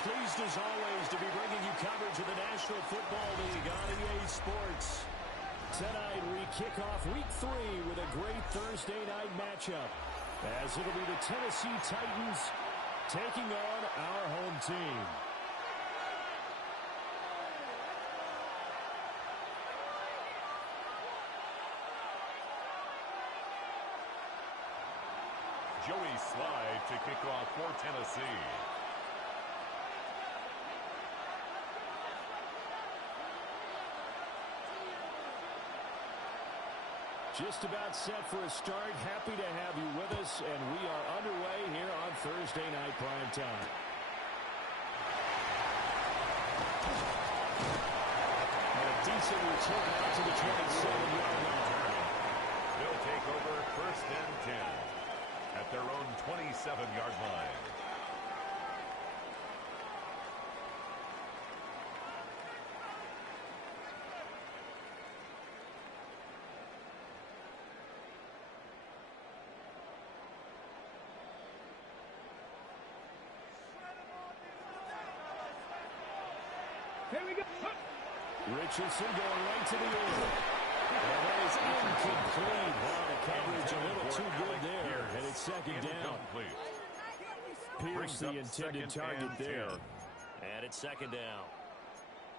pleased as always to be bringing you coverage of the National Football League on EA Sports. Tonight we kick off Week 3 with a great Thursday night matchup, as it'll be the Tennessee Titans taking on our home team. Joey Slide to kick off for Tennessee. Just about set for a start. Happy to have you with us, and we are underway here on Thursday Night Prime Time. A decent return out to the 27-yard line. They'll take over 1st and 10 at their own 27-yard line. Here we go. Richardson going right to the air. And that is incomplete. Wow, the coverage a little too good there. And it's second down. Pierce the intended target there. And it's second down.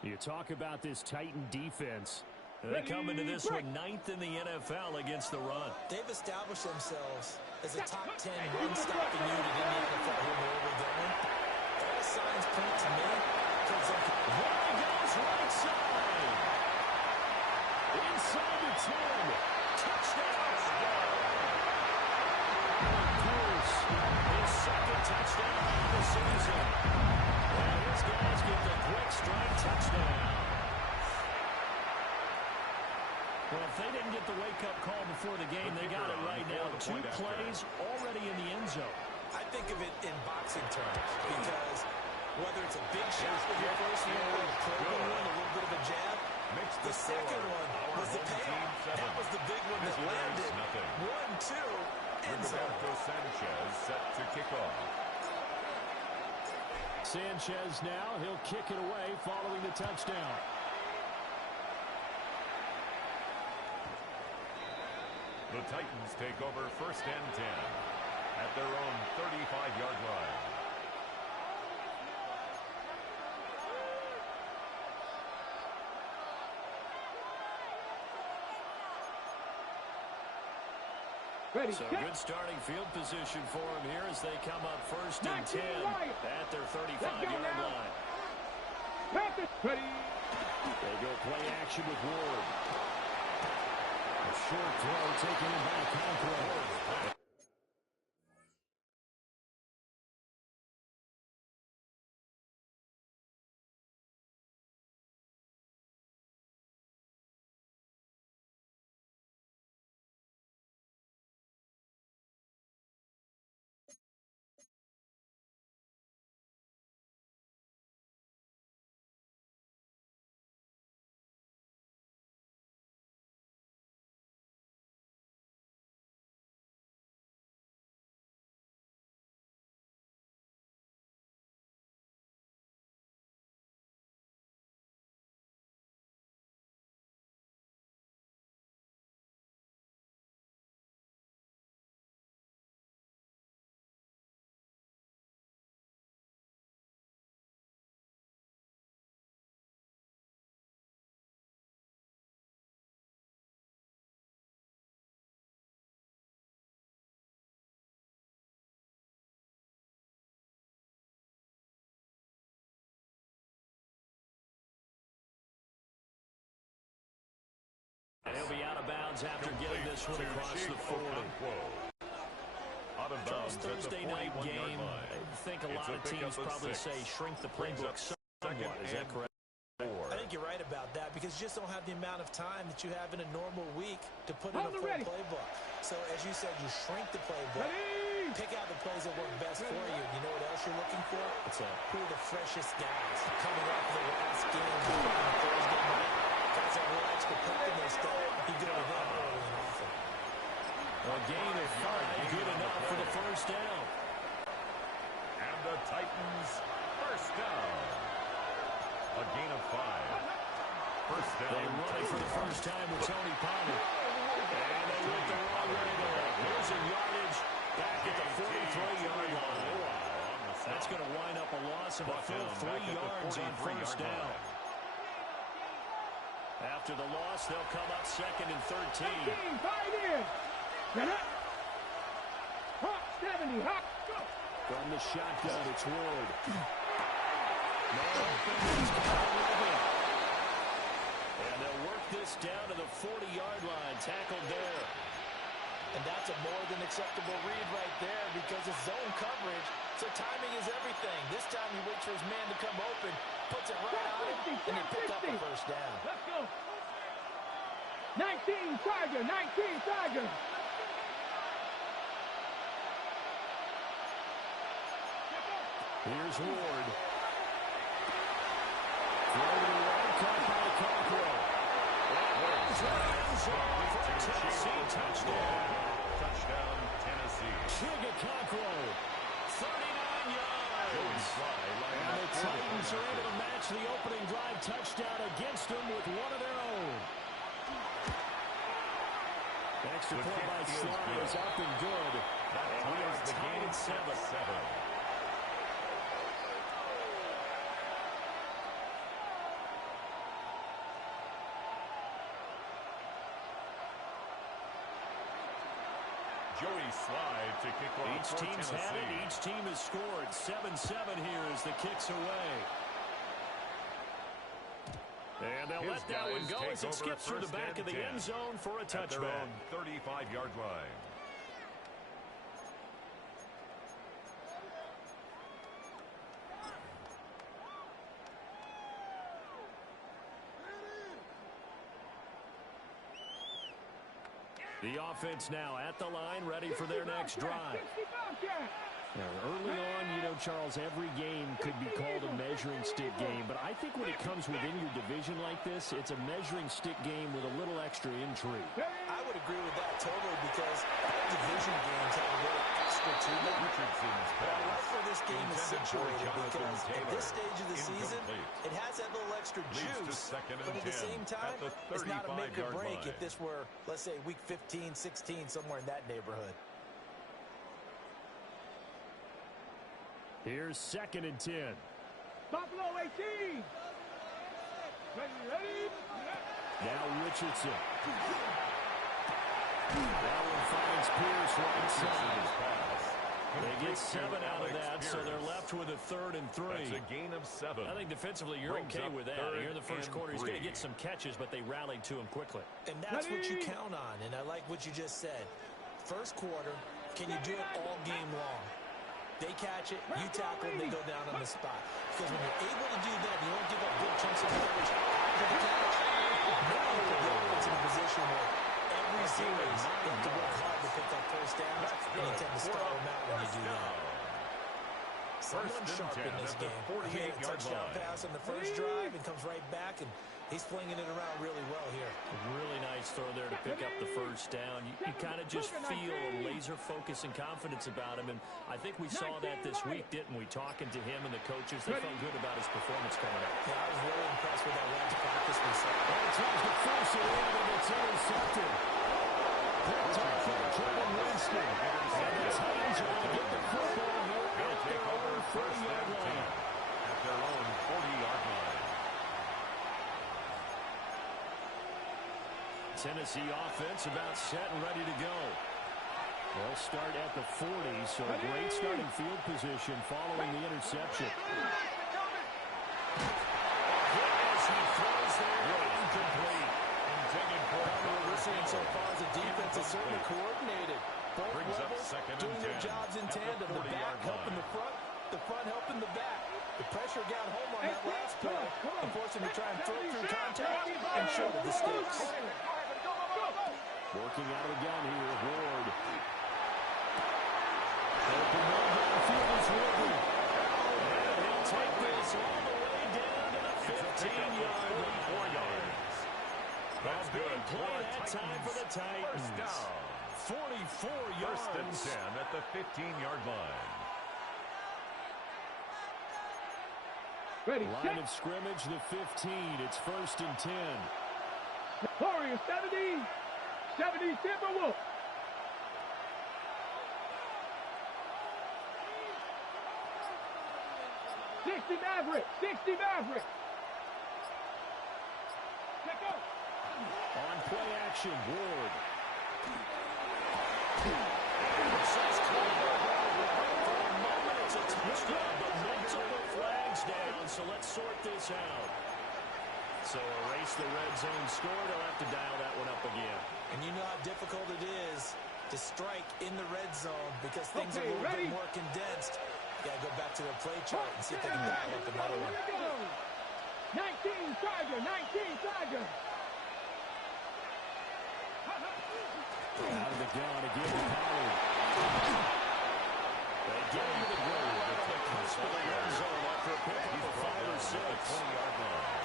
You talk about this Titan defense. They come into this one 9th in the NFL against the run. They've established themselves as a top 10 run-stopping unit in the NFL where we're going. All signs point to me. There he goes, right side. Inside the 10. Touchdown. Pierce, his second touchdown of the season. And his guys get the quick strike touchdown. Well, if they didn't get the wake-up call before the game, they got it right now. 2 plays already in the end zone. I think of it in boxing terms because whether it's a big shot with your first one or a probing one, a little bit of a jab, the second one was the payoff. That was the big one that landed. 1-2, end zone. Sanchez set to kick off. Sanchez now, he'll kick it away following the touchdown. The Titans take over 1st and 10 at their own 35-yard line. Ready. So good starting field position for him here as they come up 1st and 10 at their 35-yard line. Ready. They go play action with Ward. A short throw taken in by Conqueror. And he'll be out of bounds after getting this one across the 40. Charles, Thursday night game, I think a lot of teams probably say shrink the playbook somewhat. Is that correct? I think you're right about that because you just don't have the amount of time that you have in a normal week to put in a full playbook. So, as you said, you shrink the playbook, pick out the plays that work best for you. You know what else you're looking for? Who are the freshest guys coming off the last game on Thursday night? Guys that relax to prepping their stuff. You go to them early and often. A gain of 5, good enough for the first down. And the Titans First down. A gain of 5. First down. They run it for the first time with Tony Pollard. And they went the wrong way there. Losing yardage back at the 43-yard line. That's going to wind up a loss of a full 3 yards on first down. After the loss, they'll come up second and 13. 70, hop, go. From the shotgun, it's Ward. No offense, and they'll work this down to the 40-yard line. Tackled there. And that's a more than acceptable read right there because it's zone coverage, so timing is everything. This time he waits for his man to come open, puts it right on him, and they pick up a first down. Let's go. 19 Tiger, 19 Tiger. Here's Ward. Floating right, caught by Cockrell. Tennessee touchdown. Touchdown, Tennessee. Chigga Cockrell, 39 yards. And the Titans are able to match the opening drive touchdown against them with one of their own. Extra point by Sly is up and good. And we are tied at 7. Joey Slide to kick off. Each team's had it. Each team has scored. 7-7 here as the kick's away. And they'll let that one go as it skips through the back of the end zone for a touchback. 35-yard line. The offense now at the line, ready for their next drive. Now, early on, you know, Charles, every game could be called a measuring stick game, but I think when it comes within your division like this, it's a measuring stick game with a little extra intrigue. I would agree with that totally because all division games have a little extra to them. But I like where this game is situated because at this stage of the season, it has that little extra juice, but at the same time, it's not a make or break if this were, let's say, week 15, 16, somewhere in that neighborhood. Here's 2nd and 10. Buffalo 18. Ready. Now Richardson. That one finds Pierce right side. They get 7 out of that, so they're left with a 3rd and 3. That's a gain of 7. I think defensively you're okay with that. Here in the first quarter, he's going to get some catches, but they rallied to him quickly. And that's what you count on, and I like what you just said. First quarter, can you do it all game long? They catch it, you tackle them, they go down on the spot. Because when you're able to do that, you don't give up big chunks of coverage after the catch. Now you put the offense in a position where every series they have to work hard to pick up first downs, and you tend to stall them out when you do that. Someone sharp in this game. Again, a touchdown pass on the first drive and comes right back, and he's flinging it around really well here. Really nice throw there to pick up the first down. You kind of just feel a laser focus and confidence about him, and I think we saw that this week, didn't we? Talking to him and the coaches, they felt good about his performance coming up. Yeah, I was really impressed with that last practice we saw. Well, tries to force it in, and it's intercepted. Picked up from Kevin Winston. And the Titans are going to get the football here at their own 40-yard line. At their own 40-yard line. Tennessee offense about set and ready to go. They'll start at the 40, so a great starting field position following the interception. As he throws there, incomplete. Intended for what we're seeing so far as the defense is certainly coordinated. Both levels doing their jobs in tandem. The back helping the front helping the back. The pressure got home on that last play and forced him to try and throw through contact and short of the sticks. Working out of the gun here, Ward. Open one downfield is Woodley. And he'll take this all the way down to the 15-yard line. 4 yards. That's good play that time for the Titans. First down. 44 yards. First and 10 at the 15-yard line. Ready, Line of scrimmage, the 15. It's 1st and 10. Warriors 70. 70 Timberwolves. Maverick. 60 Maverick. Let go. On play action, Ward. For a moment, it's a touchdown, but multiple flags down, so let's sort this out. So erase the red zone score. They'll have to dial that one up again. And you know how difficult it is to strike in the red zone because things are a little bit more condensed. You got to go back to their play chart and see if they can dial up another one. 19 Tiger, 19 Tiger. Out of the gun again to Pollard. They get him to go. The Titans for the end zone after a pickup of 5 or 6. 20-yard line.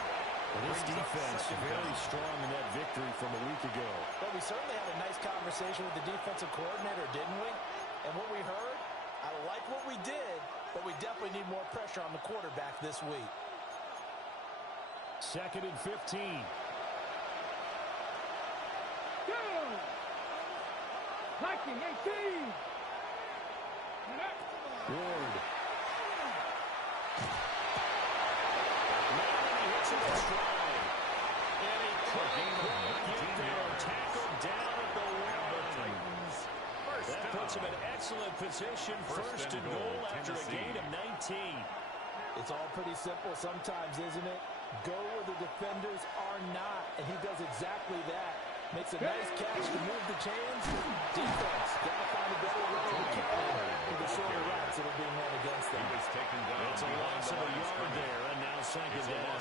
This defense very strong in that victory from a week ago. But we certainly had a nice conversation with the defensive coordinator, didn't we? And what we heard, I like what we did, but we definitely need more pressure on the quarterback this week. 2nd and 15. Go! Viking 18. Ward. That puts him in excellent position. First and goal after a gain of 19. It's all pretty simple sometimes, isn't it? Go where the defenders are not, and he does exactly that. Makes a nice catch to move the chains. Defense, got to find a better way to carry for the shorter routes that are being run against them. It's a loss of a yard there, and now 2nd down.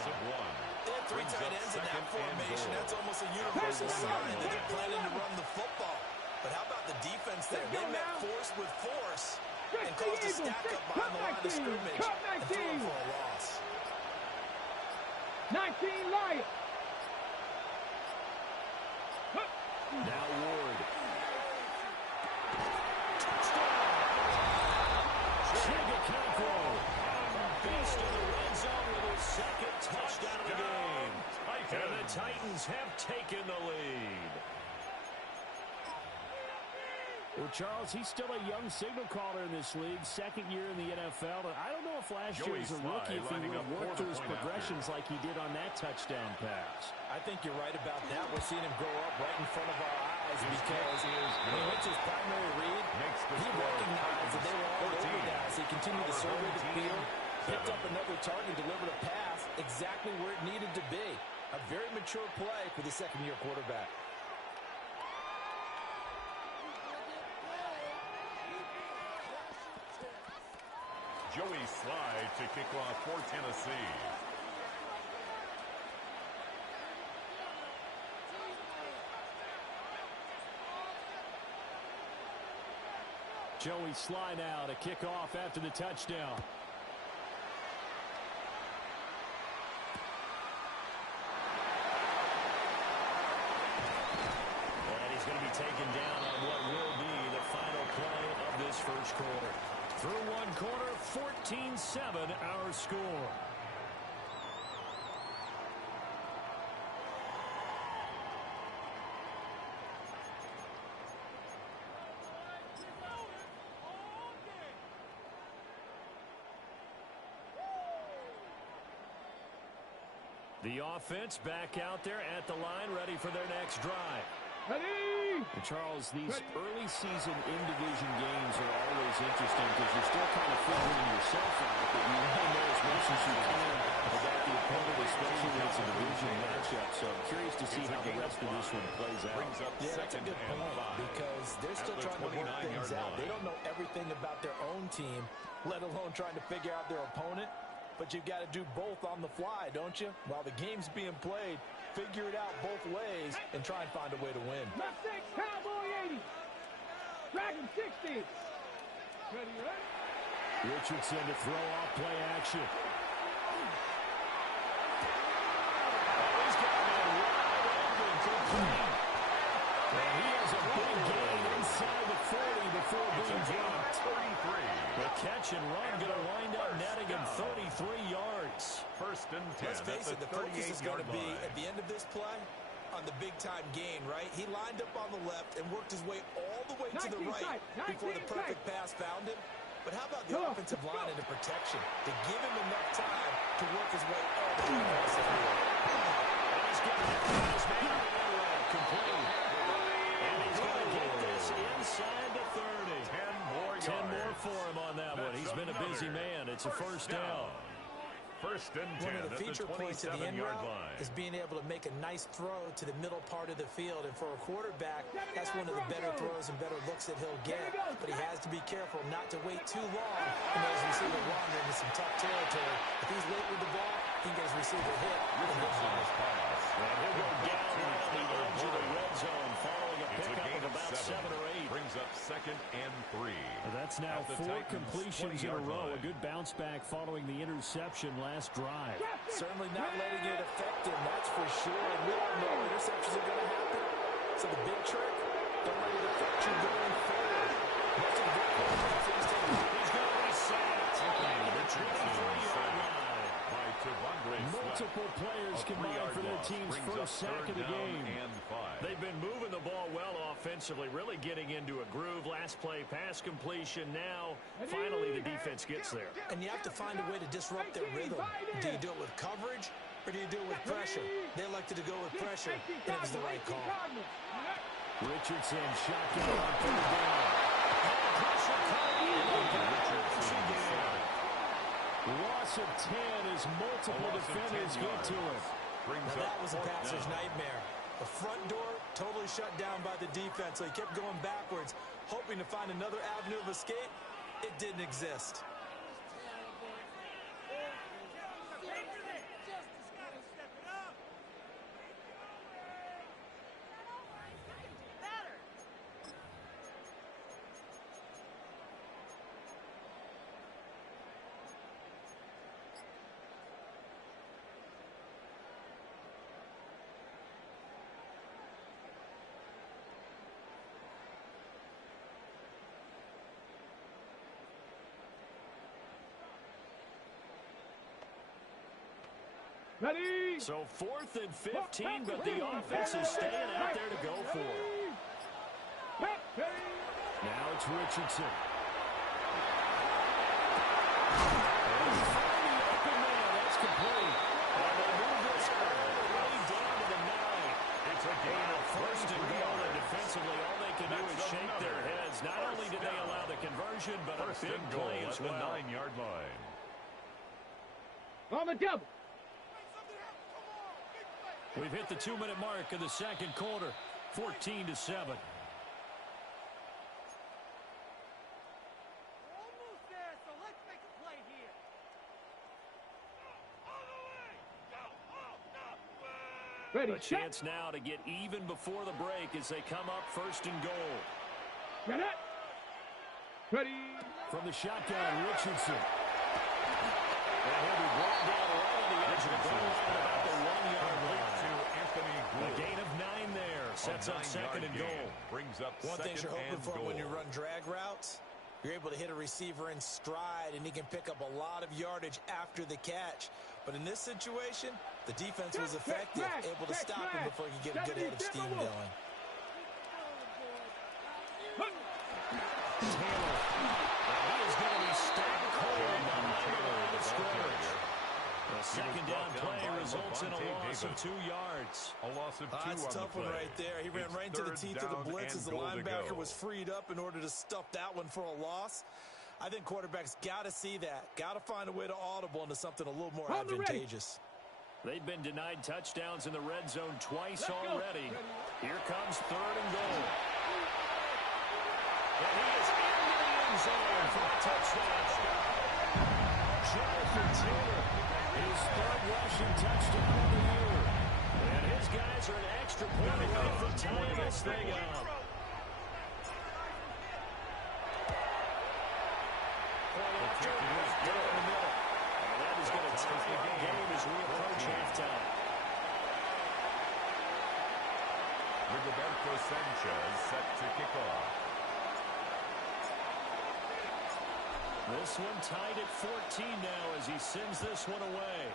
They have 3 tight ends in that formation. That's almost a universal sign that they're planning to run the football. But how about the defense there? They met force with force and caused a stack up behind the line of scrimmage and threw him for a loss. 19 Lions. Now Ward. Chigakakro. Beast in the red zone with his 2nd touchdown of the game. And the Titans have taken the lead. Well, Charles, he's still a young signal caller in this league, 2nd year in the NFL. I don't know if last year as a rookie, if he would have worked through his progressions like he did on that touchdown pass. I think you're right about that. We're seeing him grow up right in front of our eyes because when he went to his primary read, he recognized that they were all over that. So he continued to survey the field, picked up another target, delivered a pass exactly where it needed to be. A very mature play for the 2nd-year quarterback. Joey Slide to kick off for Tennessee. Joey Slide now to kick off after the touchdown. And he's going to be taken down on what will be the final play of this first quarter. Through one quarter, 14-7 our score. The offense back out there at the line, ready for their next drive. Ready! And Charles, these early season in-division games are always interesting because you're still kind of figuring yourself out, but you want to know as much as you can about the opponent, especially when it's a division matchup. So I'm curious to see how the rest of this one plays out. Yeah, that's a good point because they're still trying to work things out. They don't know everything about their own team, let alone trying to figure out their opponent. But you've got to do both on the fly, don't you? While the game's being played, figure it out both ways and try and find a way to win. Left 6, Cowboy 80. Dragon 60. Ready, ready? Richardson to throw off play action. He's got it wide open for Clean. And he has a big gain inside the 40 before being dropped. 33. The catch and run going to wind up netting him 33 yards. First and 10. Let's face it, the focus is going to be at the end of this play on the big-time gain, right? He lined up on the left and worked his way all the way to the right before the perfect pass found him. But how about the offensive line and the protection to give him enough time to work his way all the way across the field? And he's getting it from his man complete. And he's going to get this inside the 30. 10 more yards. 10 more for him on that one. He's been a busy man. It's a first down. First and 10 One of the feature points of the end route line. is being able to make a nice throw to the middle part of the field. And for a quarterback, that's one of the better throws and better looks that he'll get. But he has to be careful not to wait too long and let his receiver wander into some tough territory. If he's late with the ball, he can get his receiver hit. And he'll go down on the edge of the red zone following a pickup of about 7 or 8. Brings up 2nd and 3. That's now 4 completions in a row. A good bounce back following the interception last drive. Certainly not letting it affect him, that's for sure. And we all know interceptions are going to happen. So the big trick, don't let it affect you going forward. Most of the big plays, he's going to be sacked. Multiple players combined for their team's first sack of the game. They've been moving the ball well offensively, really getting into a groove. Last play, pass completion. Now, finally, the defense gets there. And you have to find a way to disrupt their rhythm. Do you do it with coverage, or do you do it with pressure? They elected to go with pressure, and it was the right call. Richardson, shotgun on 3rd down. Pressure loss of 10 as multiple defenders get to it. Now that was a passer's nightmare. The front door totally shut down by the defense, so he kept going backwards, hoping to find another avenue of escape. It didn't exist. Ready? So 4th and 15, but the offense is staying out there to go for it. Now it's Richardson. And he found the open man. That's complete. And they move this all the way down to the 9. It's a gain of First and goal, and defensively, all they can do is shake their heads. Not only did they allow the conversion, but a big play as well. The 9-yard line. On the double. We've hit the 2-minute mark of the second quarter, 14-7. Almost there, so let's make a play here. Ready, A chance now to get even before the break as they come up 1st and goal. Get it. Ready. From the shotgun, Richardson. And he'll be brought down right on the edge of the goal line about the 1-yard line. A gain of 9 there. Sets up 2nd and goal. Brings up One thing you're hoping for goal. when you run drag routes, you're able to hit a receiver in stride, and he can pick up a lot of yardage after the catch. But in this situation, the defense was effective, able to stop him before he could get a good head of steam going. Taylor. He is going to be stopped cold behind the line of scrimmage. The second down play results in a loss of 2 yards. A loss of 2 That's a tough one right there. He ran right into the teeth of the blitz as the linebacker was freed up in order to stuff that one for a loss. I think quarterbacks got to see that. Got to find a way to audible into something a little more advantageous. They've been denied touchdowns in the red zone twice already. Here comes 3rd and goal. And he is into the end zone for a touchdown. Jonathan Taylor, his 3rd rushing touchdown of the year. And his guys are an extra point away from tying this thing up. That is going to tie the game as we approach halftime. Rigoberto Sanchez set to kick off. This one tied at 14 now as he sends this one away.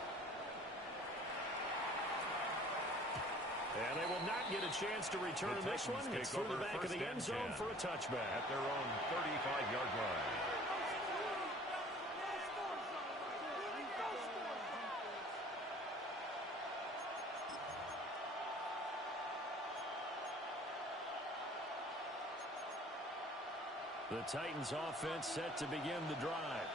get a chance to return this one. It's through the back of the end zone for a touchback. At their own 35-yard line. The Titans offense set to begin the drive.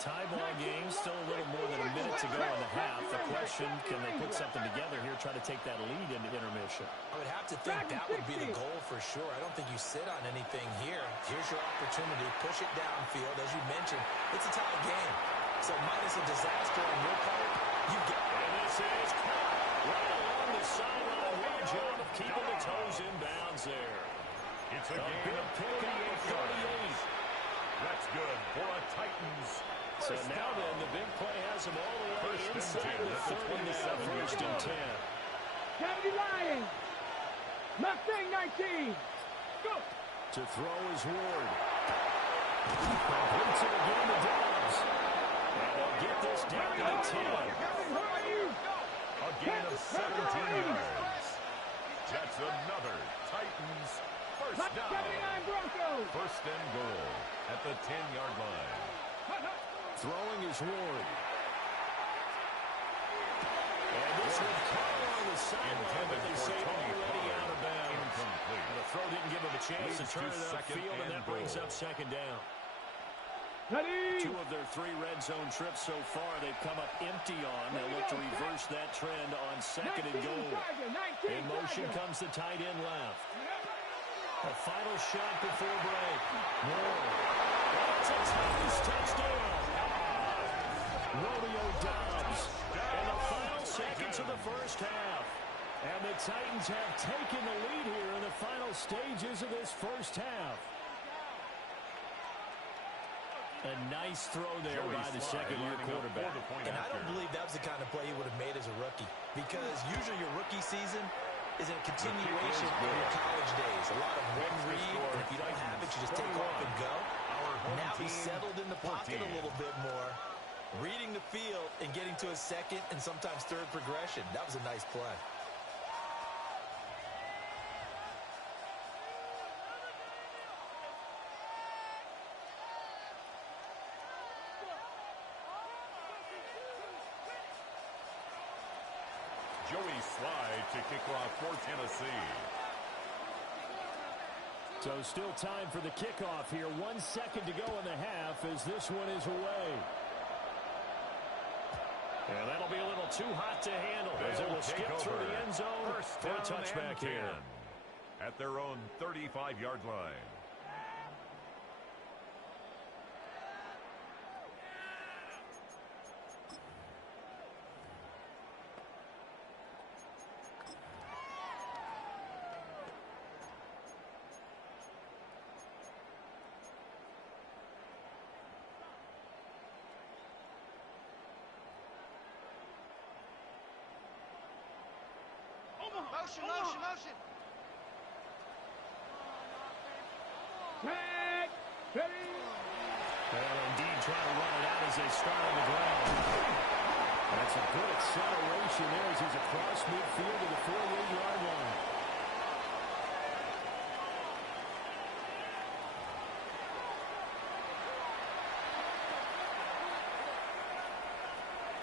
Tie ball game, still a little more than a minute to go in the half. The question, can they put something together here, try to take that lead into intermission? I would have to think that would be the goal for sure. I don't think you sit on anything here. Here's your opportunity. Push it downfield. As you mentioned, it's a tie game. So minus a disaster on your part, you get it. And this is caught right along the sideline. What a job of keeping the toes in bounds there. It's a gain of 38. That's good for a Titans. So now then, the big play has them all the way inside the 30 now. First and 10. Kennedy Lions. Mustang 19. Go. To throw is Ward. Completes it again to Dobbs. And they'll get this down to the 10. A gain of 17 yards. That's another Titans first down. 79 Broncos. First and goal at the 10-yard line. Throwing is Ward. And this one caught on the sideline, but they say already out of bounds. The throw didn't give him a chance to turn it upfield, and that brings up second down. Ready. 2 of their 3 red zone trips so far they've come up empty on. They'll look to reverse that trend on second and goal. In motion comes the tight end left. A final shot before break. Ward. That's a Titans touchdown. Romeo Dobbs. And the final seconds of the first half. And the Titans have taken the lead here in the final stages of this first half. A nice throw there by the second-year quarterback. And I don't believe that was the kind of play he would have made as a rookie. Because usually your rookie season is a continuation of your college days. A lot of one read, and if you don't have it, you just take off and go. Now he's settled in the pocket a little bit more, reading the field and getting to a second and sometimes third progression. That was a nice play. Joey Slide to kick off for Tennessee. So still time for the kickoff here. 1 second to go in the half as this one is away. And that'll be a little too hot to handle as it will skip through the end zone for a touchback here. At their own 35-yard line. Motion, motion, motion. Tag. Ready. Well, indeed, trying to run it out as they start on the ground. That's a good acceleration there as he's across midfield to the 48-yard line.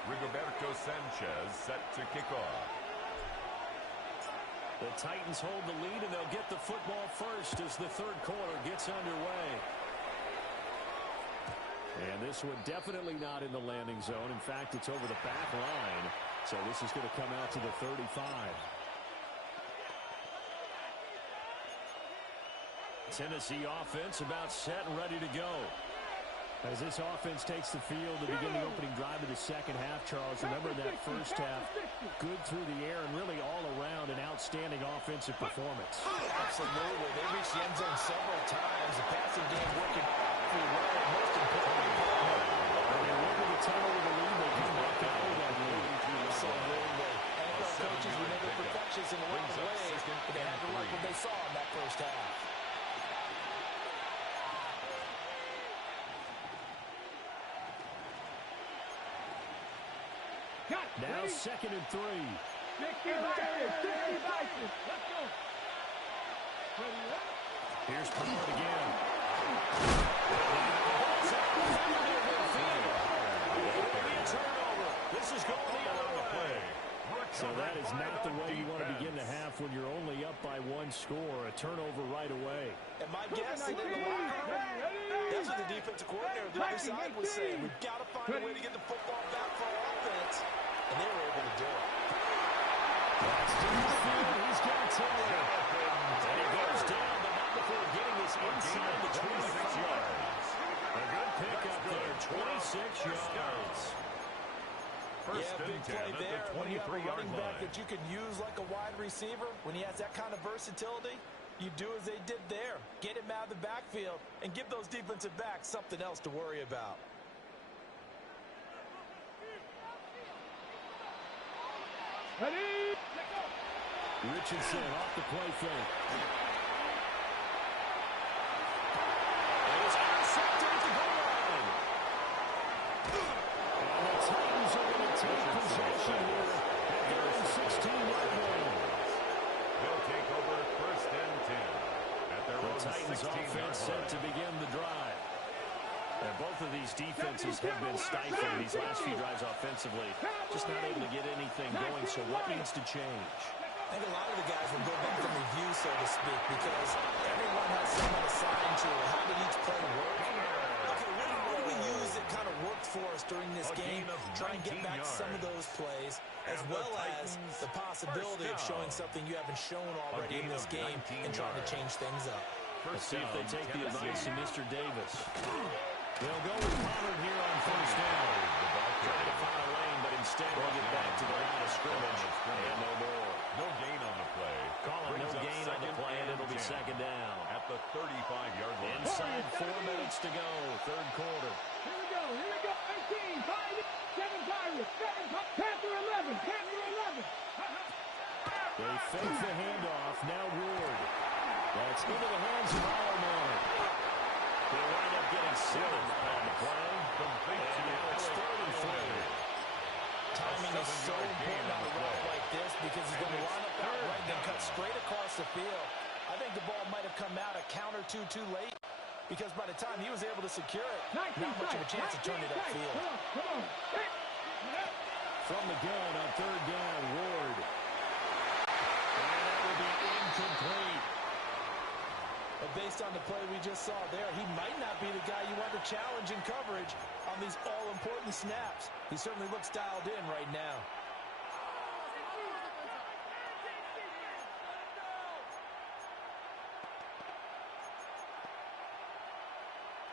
Rigoberto Sanchez set to kick off. The Titans hold the lead, and they'll get the football first as the third quarter gets underway. And this one definitely not in the landing zone. In fact, it's over the back line. So this is going to come out to the 35. Tennessee offense about set and ready to go. As this offense takes the field to begin the opening drive of the second half, Charles, remember that first half, good through the air and really all around an outstanding offensive performance. Absolutely. They reached the end zone several times. The passing game working pretty well. And most importantly, when they went to the tunnel with a lead, they come back out with that lead. Absolutely. NFL coaches were never perfectionists in a lot of ways, but they had to like what they saw in that first half. Now 2nd and 3. 60 Bison. Let's go. Here's Pollard again. Turnover. This is going the other way. So that is not the way you want to begin the half when you're only up by one score. A turnover right away. And my guess is in the locker room, that's what the defensive coordinator on the other side was saying. We've got to find a way to get the football back for our offense. And they were able to do it. That's downfield. He's got Taylor. And he goes down, but not before getting this inside the 26 yards. A good pickup there, 26 yards. Yeah, big play there. When you have a running back that you can use like a wide receiver, when he has that kind of versatility, you do as they did there. Get him out of the backfield and give those defensive backs something else to worry about. Ready? Richardson off the play fake. And it's intercepted at the goal line. And the Titans are going to take possession here at their own 16-yard line. They'll take over first and 10 at their own 16-yard line. The Titans offense set to begin the drive. And both of these defenses have been stifling these last few drives offensively. Just not able to get anything going, so what needs to change? I think a lot of the guys will go back and review, so to speak, because everyone has someone assigned to how did each play work. Okay, what do we use that kind of worked for us during this game? Try and get back some of those plays, as well as the possibility of showing something you haven't shown already in this game and trying to change things up. Let's see if they take the advice of Mr. Davis. They'll go with Pollard here on first down. Trying to find a lane, but instead they'll get back to the line of scrimmage. And no more. No gain on the play. Calling no gain on the play, and it'll be second down. At the 35-yard line. Inside 4 minutes to go, third quarter. Here we go. 18, 7 Pirates, 7 Panther 11, Panther 11. They fake the handoff, now Ward. That's into the hands of Alomar. They wind up getting sealed on the play. And now it's 3rd and 4. Timing is so important on a route like this because he's going to line up that right and then cut straight across the field. I think the ball might have come out a count or two too late because by the time he was able to secure it, not much of a chance to turn it upfield. Come on. From the gun on 3rd down, Ward. And that will be incomplete. But based on the play we just saw there, he might not be the guy you want to challenge in coverage on these all-important snaps. He certainly looks dialed in right now.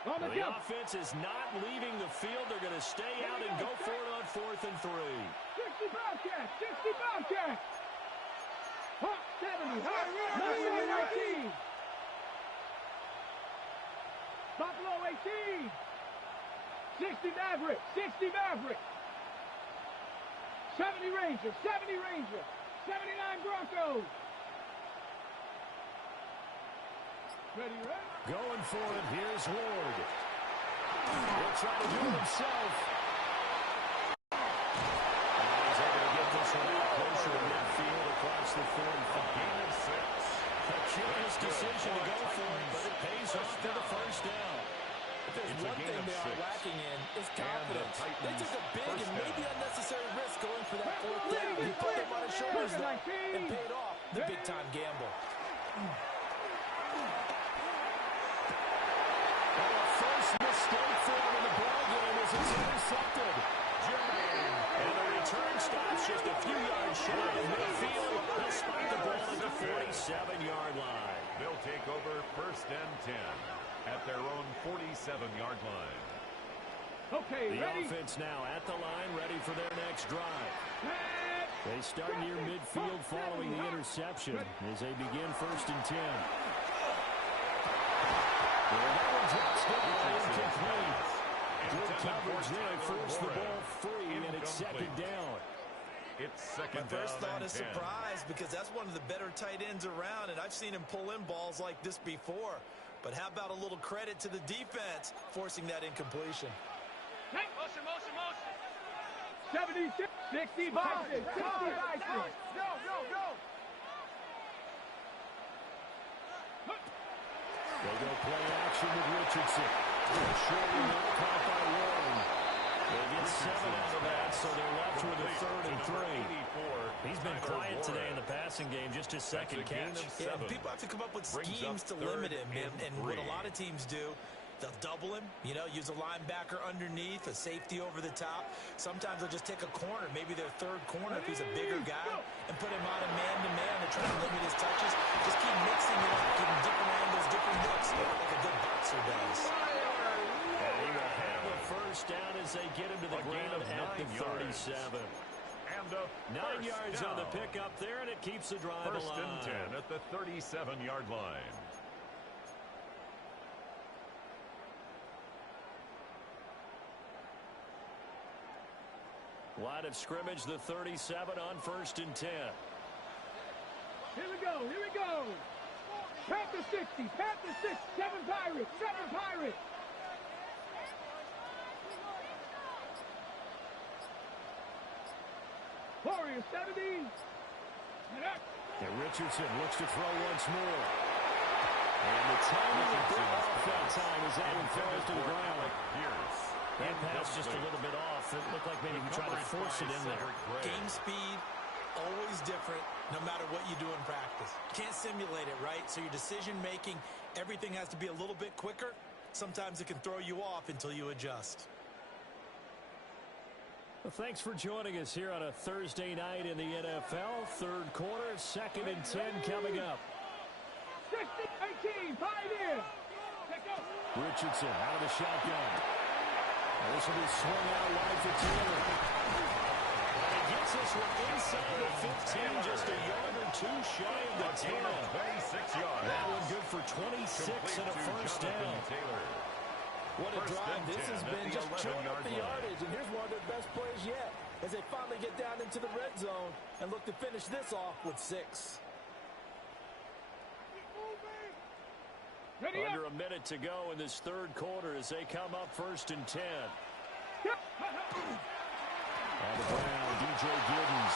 The offense is not leaving the field. They're going to stay out and go for it on 4th and 3. 60 Bobcats, 60 Bobcats. Hawk 70, Hawk 19. Buffalo 18. 60 Maverick, 60 Maverick. 70 Rangers, 70 Rangers. 79 Broncos. Ready? Going for it. Here's Ward. He'll try to do it himself. And he's able to get this one out closer to midfield across the 45. A curious decision to go for it, but it pays off for the first down. If there's one thing they are lacking in is confidence. They took a big and maybe unnecessary risk going for that 4th down. He put them on his shoulders though and paid off the big-time gamble. Mistake for him in the ballgame as it's intercepted. And the return stops just a few yards short of midfield. He'll spot the ball at the 47-yard line. They'll take over first and 10 at their own 47-yard line. Okay, the ready? Offense now at the line, ready for their next drive. They start near midfield following the interception as they begin first and 10. Incomplete. Good coverage there. Force the ball free, and it's second down. It's second down. My first thought is surprise because that's one of the better tight ends around, and I've seen him pull in balls like this before. But how about a little credit to the defense forcing that incompletion? Motion. 76, 60 Bison, 60 Bison. Play action with Richardson. Short enough, caught by Warren. They get 7 out of that, so they're left with a 3rd and 3. He's been quiet today in the passing game, just his second catch. Yeah, people have to come up with schemes to limit him, and what a lot of teams do, they'll double him, use a linebacker underneath, a safety over the top. Sometimes they'll just take a corner, maybe their 3rd corner if he's a bigger guy, and put him out of man-to-man to try to limit his touches. Just keep mixing it up, giving different angles, different looks, like a good boxer does. And he will have a first down as they get him to the ground at the 37. 9 yards on the pickup there, and it keeps the drive alive. First and 10 at the 37-yard line. Line of scrimmage, the 37 on 1st and 10. Here we go, here we go. Panther 60, Panther 6, 7 Pirates, 7 Pirates. Warriors 70. And Richardson looks to throw once more. And the timing of that time as that one falls to the ground. That pass just a little bit off. It looked like maybe he tried to force it in there. Game speed, always different, no matter what you do in practice. You can't simulate it, right? So your decision-making, everything has to be a little bit quicker. Sometimes it can throw you off until you adjust. Well, thanks for joining us here on a Thursday night in the NFL. 3rd quarter, 2nd and 10 coming up. 60-18, Pioneer. Richardson out of the shotgun. This will be swung out wide for Taylor. And he gets this one inside the 15, just a yard or 2 shy of the 10. 26 yards. That one good for 26 and a first down. What a drive this has been, just chewing up the yardage. And here's one of their best plays yet as they finally get down into the red zone and look to finish this off with 6. Under a minute to go in this 3rd quarter as they come up 1st and 10. On the ground, DJ Giddens.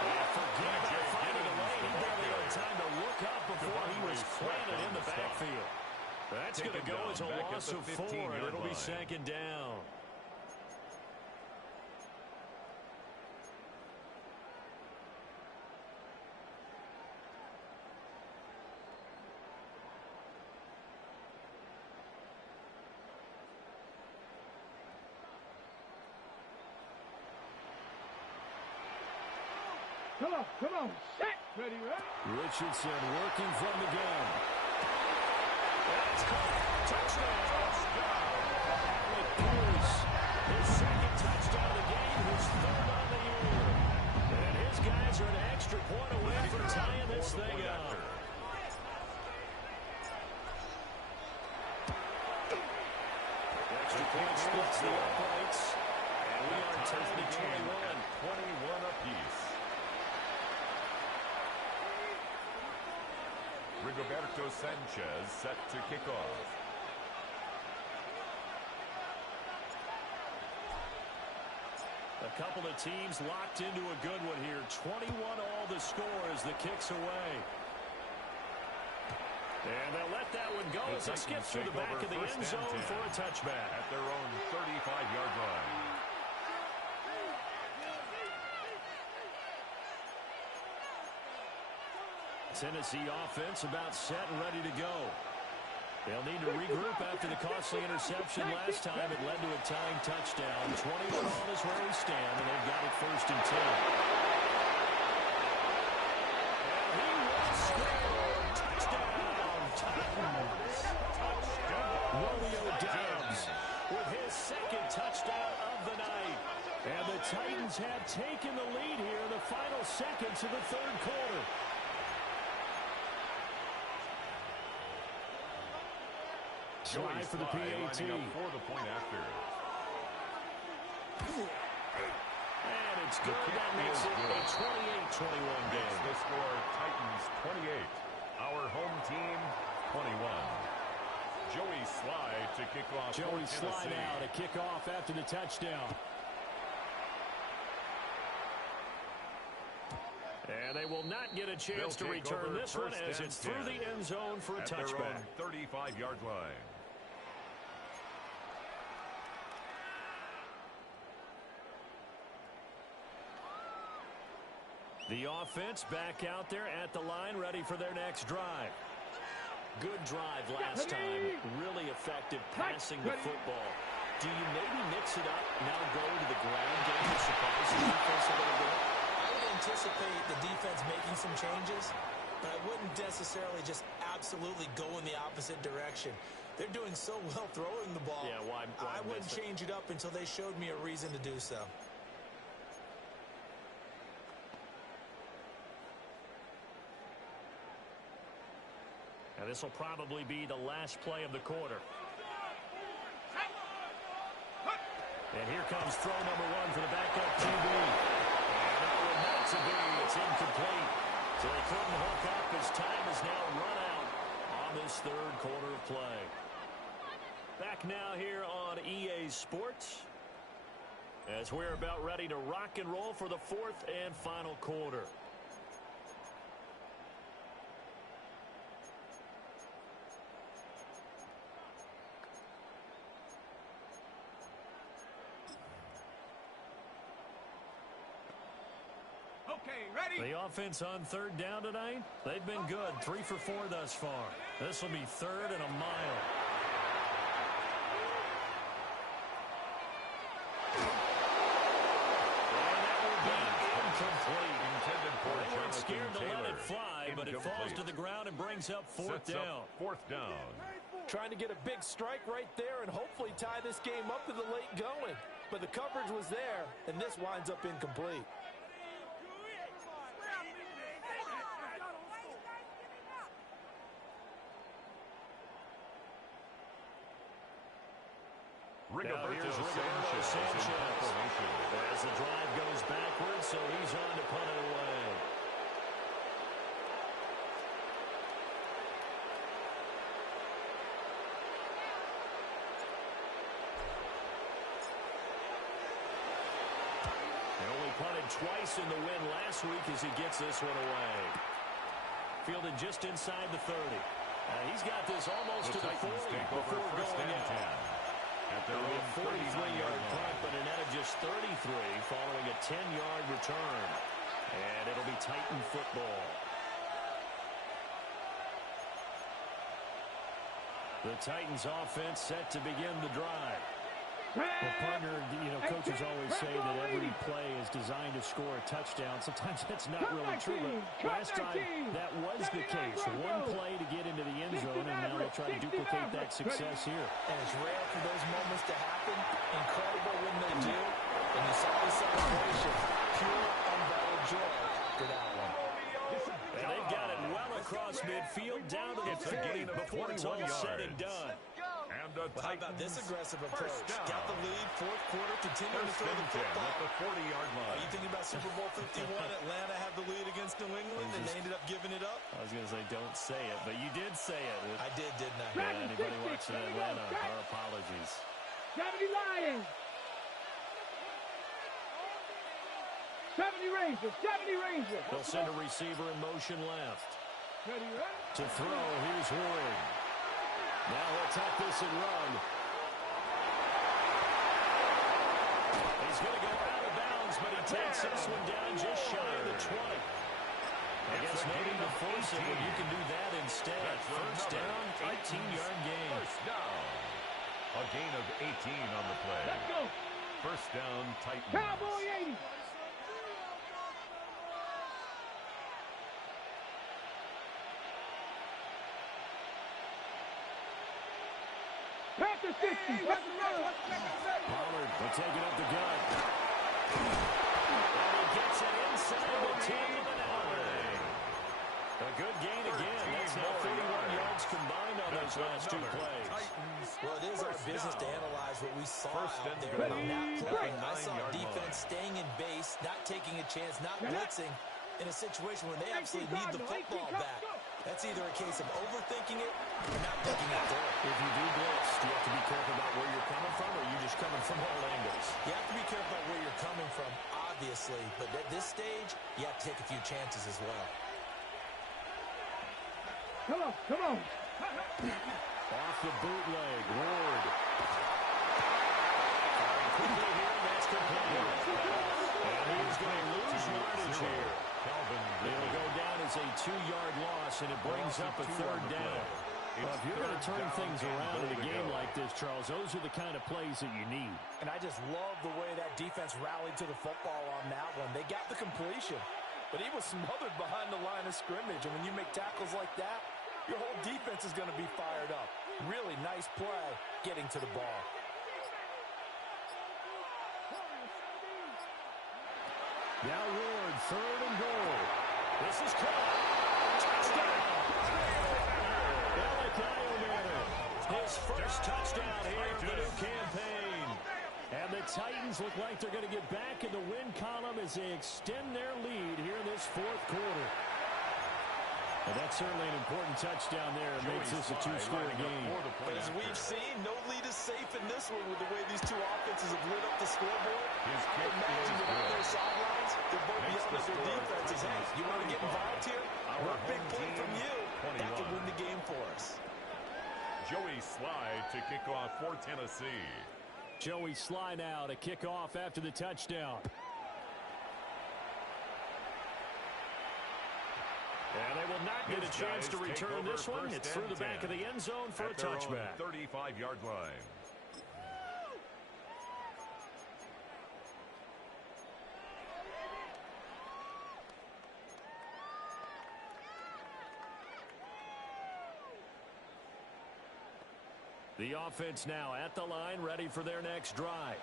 And forget about finding a lane. He barely had time to look up before he was planted in the backfield. That's going to go as a loss of 4, and it'll be 2nd down. Come on, set. Ready, ready. Richardson working from the gun. That's caught. Touchdown. Alec Pierce, his 2nd touchdown of the game, his 3rd on the year. And his guys are an extra point away from tying this thing up. Extra point splits the uprights. And we are tied at 21. 21 apiece. Rigoberto Sanchez set to kick off. A couple of teams locked into a good one here. 21 all the score as the kick's away. And they'll let that one go as it skips through the back of the end zone for a touchback. At their own 35-yard line. Tennessee offense about set and ready to go. They'll need to regroup after the costly interception last time. It led to a tying touchdown. 21 all is where we stand, and they've got it 1st and 10. And he will score. Touchdown, Titans. Romeo Doubs with his 2nd touchdown of the night. And the Titans have taken the lead here in the final seconds of the 3rd quarter. Try for the PAT. For the point after. And it's good. That makes it a 28-21 game. The score, Titans 28. Our home team, 21. Joey Sly to kick off. Joey Sly now to kick off after the touchdown. And they will not get a chance to return this one as it's through the end zone for a touchback. 35-yard line. The offense back out there at the line, ready for their next drive. Good drive last time. Really effective passing the football. Do you maybe mix it up, now go to the ground game to surprise the defense a little bit? I would anticipate the defense making some changes, but I wouldn't necessarily just absolutely go in the opposite direction. They're doing so well throwing the ball. Yeah, why I wouldn't change it up until they showed me a reason to do so. And this will probably be the last play of the quarter. And here comes throw number one for the backup QB. And that will not to be. It's incomplete. So they couldn't hook up as time is now run out on this third quarter of play. Back now here on EA Sports as we're about ready to rock and roll for the fourth and final quarter. The offense on third down tonight, they've been good. 3 for 4 thus far. This will be third and a mile. And that will be incomplete. Intended for They weren't scared to Taylor. let it fly, but it falls to the ground and brings up fourth down. Fourth down. Trying to get a big strike right there and hopefully tie this game up to the late going. But the coverage was there, and this winds up incomplete. Now here's Rigoberto Sanchez as the drive goes backwards, so he's on to punt it away. He only punted twice in the win last week as he gets this one away. Fielded just inside the 30. He's got this almost to the 40 before going out. At their It'll be own a 43-yard punt, but a net of just 33 following a 10-yard return. And it'll be Titan football. The Titans offense set to begin the drive. Well, partner, coaches always say that every play is designed to score a touchdown. Sometimes that's not really true, but last time that was the case. One play to get into the end zone, and now they'll try to duplicate that success here. And it's rare for those moments to happen. Incredible when they do. And you saw the celebration. Pure, unbridled joy for that one. And they've got it well across midfield down to the 40 before it's all said and done. Well, how about this aggressive approach? Got the lead, fourth quarter, continuing to throw the football. At the 40-yard line. Are you thinking about Super Bowl 51? Atlanta had the lead against New England, and they ended up giving it up? I was going to say, don't say it, but you did say it. I did, didn't I? Yeah, anybody watching Atlanta, our apologies. 70 Lions. 70 Rangers. 70 Rangers. They'll send a receiver in motion left. Ready, ready? To throw, here's Ward. Now he'll tuck this and run. He's going to go out of bounds, but he takes this one down just shy of the 20. I guess no need to force it, but you can do that instead. First down, 18-yard gain. First down. A gain of 18 on the play. Let's go. First down, Titans. Cowboy 80. Panther 60. Pollard will take it up the gut. And he gets it inside the 10 of an alley. A good gain again. That's now 41 yards combined on those last two plays. Well, it is our business to analyze what we saw out there on that play. I saw defense staying in base, not taking a chance, not blitzing in a situation where they absolutely need the football back. That's either a case of overthinking it or not thinking it through. If you do blitz, do you have to be careful about where you're coming from, or are you just coming from all angles? You have to be careful about where you're coming from. obviously, but at this stage, you have to take a few chances as well. Come on, come on. Off the bootleg, Ward. Quickly here, that's complete. And he's going to lose yardage here. It'll go down as a 2-yard loss, and it brings up a 3rd down. Well, if you're going to turn things around in a game like this, Charles, those are the kind of plays that you need. And I just love the way that defense rallied to the football on that one. They got the completion, but he was smothered behind the line of scrimmage. And when you make tackles like that, your whole defense is going to be fired up. Really nice play getting to the ball. Now Ward, 3rd and goal. This is caught. Touchdown. His first touchdown here of the new campaign. And the Titans look like they're going to get back in the win column as they extend their lead here in this 4th quarter. And that's certainly an important touchdown there. It makes this a 2-score game. But as we've seen, no lead is safe in this one with the way these two offenses have lit up the scoreboard. Imagine it on their sidelines. They're both yelling at their defenses. Hey, you want to get involved here? One big play from you. That could win the game for us. Joey Slide to kick off for Tennessee. Joey Slide now to kick off after the touchdown. And they will not get a chance to return this one. It's through the back of the end zone for a touchback. 35-yard line. The offense now at the line, ready for their next drive.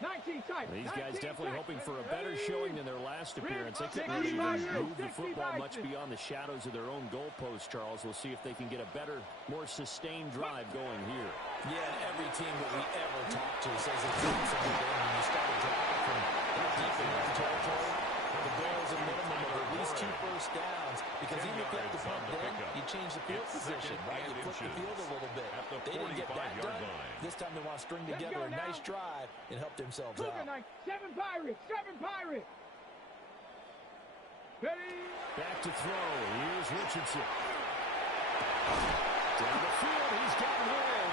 19 type. These guys 19 definitely type. hoping for a better showing than their last appearance. They couldn't 60 really by move the 60 football by much 60. beyond the shadows of their own goalpost, Charles. We'll see if they can get a better, more sustained drive going here. Yeah, and every team that we ever talk to says it's something when you start a drive from that deep in that territory. The goal is a minimum of at least 2 first downs, because even if you have to punt then, you change the field position, right? You flip the field a little bit. They didn't get that done. This time they want to string together a nice drive and help themselves out. 7 Pirates, 7 Pirates. Ready? Back to throw. Here's Richardson. Down the field, he's got one.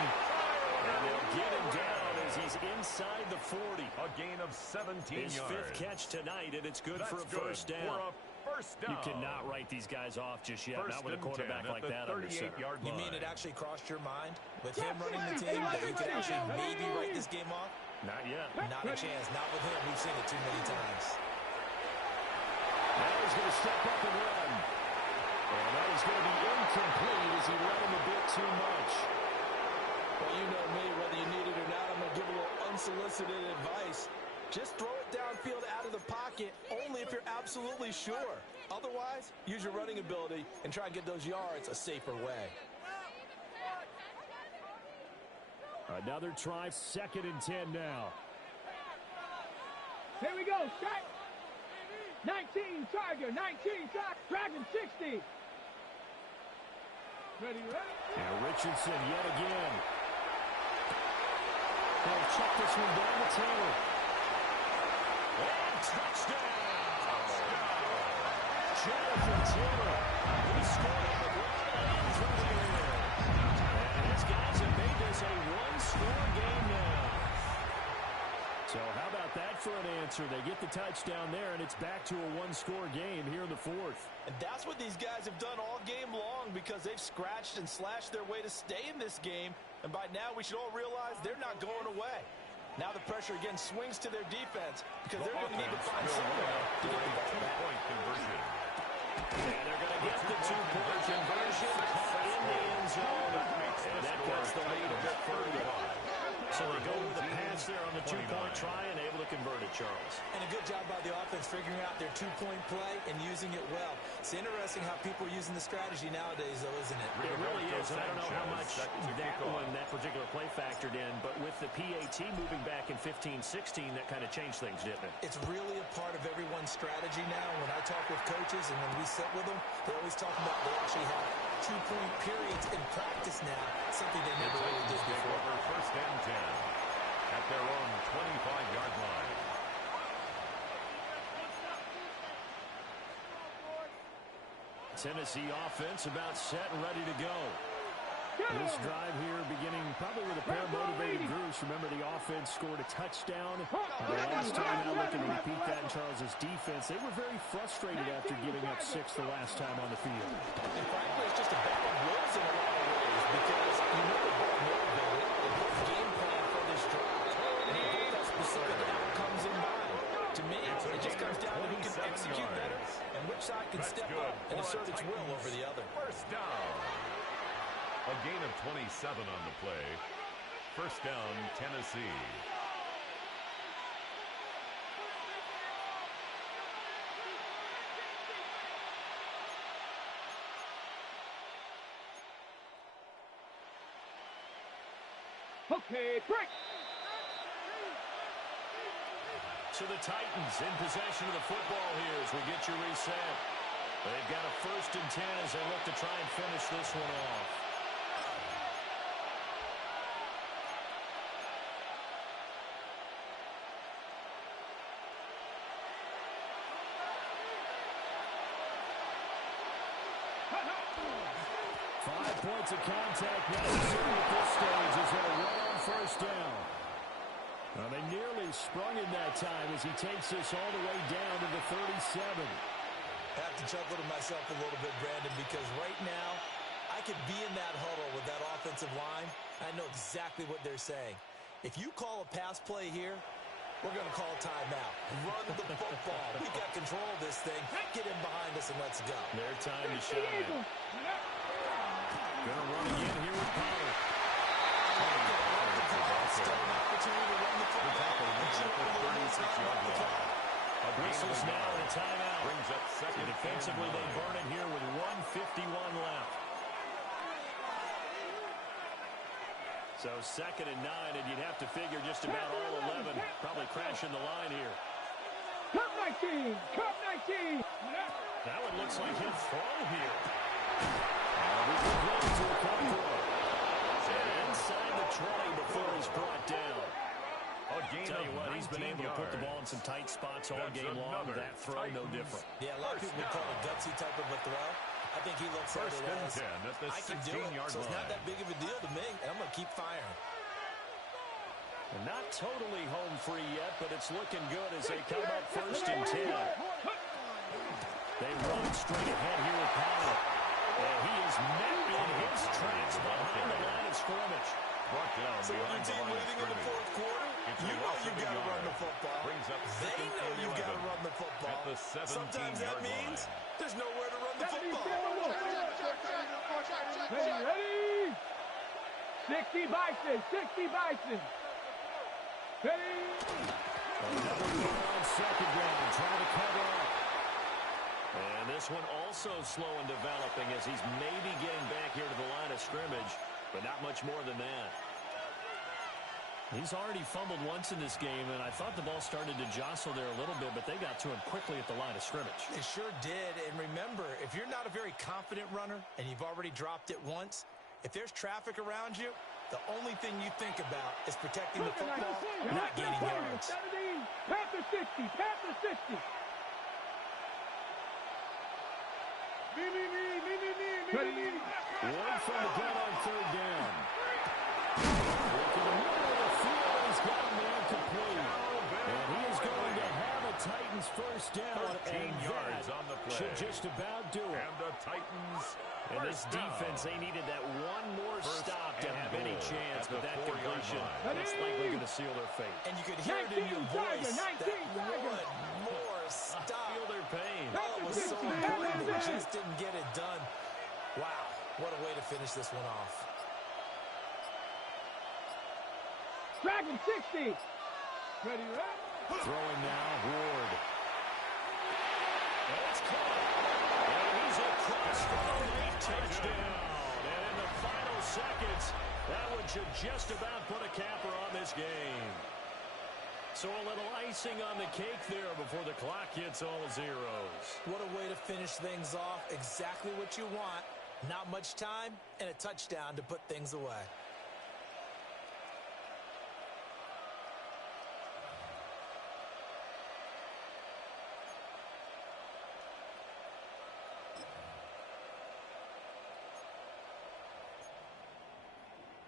And they'll get him down as he's inside the 40. A gain of 17 His yards. 5th catch tonight, and it's good for a Good first down. For a first down. You cannot write these guys off just yet, First not with a quarterback like that under center. You mean it actually crossed your mind with him running the team that you could actually maybe write this game off? Not yet. Not a chance. Not with him. We've seen it too many times. Now he's going to step up and run. And that is going to be incomplete as he let him a bit too much. Well, you know me, whether you need it or not, I'm going to give a little unsolicited advice. Just throw it downfield out of the pocket only if you're absolutely sure. Otherwise, use your running ability and try and get those yards a safer way. Another try, 2nd and 10 now. Here we go. Strike. 19 Tiger. 19 Tiger. Dragon 60. Ready, ready. And Richardson yet again. They'll check this one down the tail. And touchdown! Jonathan Taylor. He scored on the ground and through the air. And his guys have made this a 1-score game now. So how about that for an answer? They get the touchdown there, and it's back to a 1-score game here in the 4th. And that's what these guys have done all game long, because they've scratched and slashed their way to stay in this game. And by now, we should all realize they're not going away. Now the pressure again swings to their defense, because they're going to need to find somewhere to get the ball back. Two-point conversion. And they're going to get the 2-point conversion in the end zone. And that puts the lead a bit further. So they go with the pass there on the 2-point try and able to convert it, Charles. And a good job by the offense figuring out their 2-point play and using it well. It's interesting how people are using the strategy nowadays, though, isn't it? It really is. I don't know how much that particular play factored in, but with the PAT moving back in 15-16, that kind of changed things, didn't it? It's really a part of everyone's strategy now. When I talk with coaches and when we sit with them, they always talk about they actually have 2-point periods in practice now, something they never really did before. First and 10 at their own 25-yard line. Tennessee offense about set and ready to go. This drive here beginning probably with a pair of motivated groups. Remember, the offense scored a touchdown the last time out. Looking to repeat that in Charles's defense. They were very frustrated after giving up 6 the last time on the field. And frankly, it's just a battle of wills in a lot of ways because you know they're both motivated. They both game plan for this drive. And they both have specific outcomes in mind. To me, it just comes down to who can execute better and which side can step up and assert its will over the other. First down. A gain of 27 on the play. First down, Tennessee. Okay, break. So the Titans in possession of the football here as we get you reset. They've got a 1st and 10 as they look to try and finish this one off. Points of contact necessary at this stage as they'll run on 1st down. Well, they nearly sprung in that time as he takes this all the way down to the 37. I have to chuckle to myself a little bit, Brandon, because right now I could be in that huddle with that offensive line. I know exactly what they're saying. If you call a pass play here, we're going to call timeout. Run the football. We got control of this thing. Get in behind us and let's go. Their time to shine. Going to run again here with Pollard. Still an opportunity to run the football. Whistles now and a timeout. Brings up second. Defensively, they burn it here with 1:51 left. So 2nd and 9, and you'd have to figure just about all 11 probably crashing the line here. Cup 19! Cup 19! That one looks like he'll throw here. Inside the 20 before he's brought down. Tell you what, he's been able to put the ball in some tight spots all game long. That throw, no different. Yeah, a lot of people would call it a gutsy type of a throw. I think he looks at it as, I can do it, so it's not that big of a deal to me, and I'm going to keep firing. And not totally home free yet, but it's looking good as they come up 1st and 10. They run straight ahead here with Pollard. And he is met in his tracks behind the line of scrimmage. So when your team leading in the 4th quarter, you know you've got to run the football. They know you've got to run the football. Sometimes that means there's nowhere to run the football. Ready? 60 Bison, 60 Bison. Ready? On 2nd down, trying to cover up. And this one also slow in developing as he's maybe getting back here to the line of scrimmage, but not much more than that. He's already fumbled once in this game, and I thought the ball started to jostle there a little bit, but they got to him quickly at the line of scrimmage. They sure did, and remember, if you're not a very confident runner and you've already dropped it once, if there's traffic around you, the only thing you think about is protecting the football, not gaining yards. Pat the 60, pat the 60. One from the gun on 3rd down. Looking to middle of the field, he's got a man complete. And he is going to have a Titans 1st down, and yards on the play. Should just about do it. And the Titans And this defense, they needed that one more stop to have any chance, but that completion looks likely going to seal their fate. And you could hear it in your voice, that one more stop. Feel their pain. Oh, it was so important, they just didn't get it done. Wow, what a way to finish this one off. Dragon 60. Ready, right? Throwing now, Ward. And it's caught. And he's across for a late touchdown. And in the final seconds, that one should just about put a capper on this game. So a little icing on the cake there before the clock hits all zeros. What a way to finish things off. Exactly what you want. Not much time and a touchdown to put things away.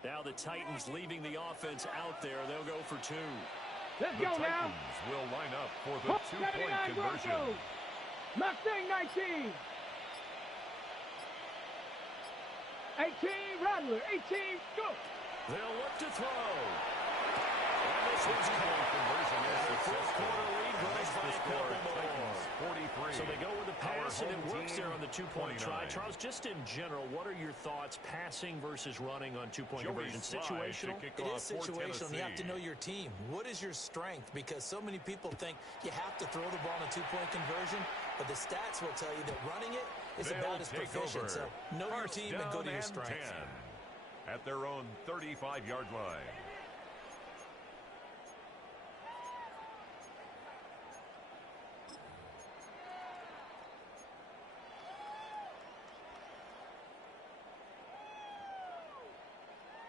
Now the Titans leaving the offense out there. They'll go for 2. Let's The go now. Titans will line up for the two-point 79 conversion. Broncos. Mustang 19. 18, Rattler. 18, go. They'll look to throw. And this one's called. Conversion is The fourth successful. quarter lead grows by a couple more. Titans 43. So they go with the pass, and it Our home works team, there on the two-point try. 29. Charles, just in general, what are your thoughts passing versus running on two-point Joey conversion? Sly to Situational? kick It off is for situational. You have to Tennessee. know your team. What is your strength? Because so many people think you have to throw the ball in a two-point conversion, but the stats will tell you that running it is They'll about as take proficient. over. So know your First team and go down to your and strengths. 10 at their own 35-yard line.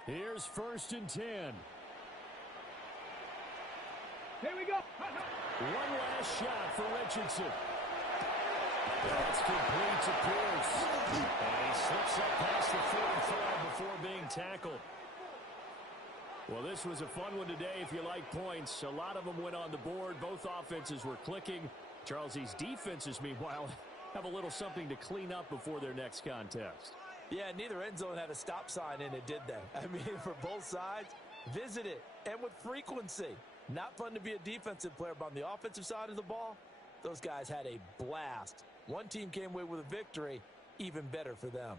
Here's 1st and 10. Here we go. One last shot for Richardson. That's complete to Pierce. And he slips up past the 45 before being tackled. Well, this was a fun one today if you like points. A lot of them went on the board. Both offenses were clicking. Charles, these defenses, meanwhile, have a little something to clean up before their next contest. Yeah, neither end zone had a stop sign in it, did they? I mean, for both sides, visit it, and with frequency. Not fun to be a defensive player, but on the offensive side of the ball, those guys had a blast. One team came away with a victory, even better for them.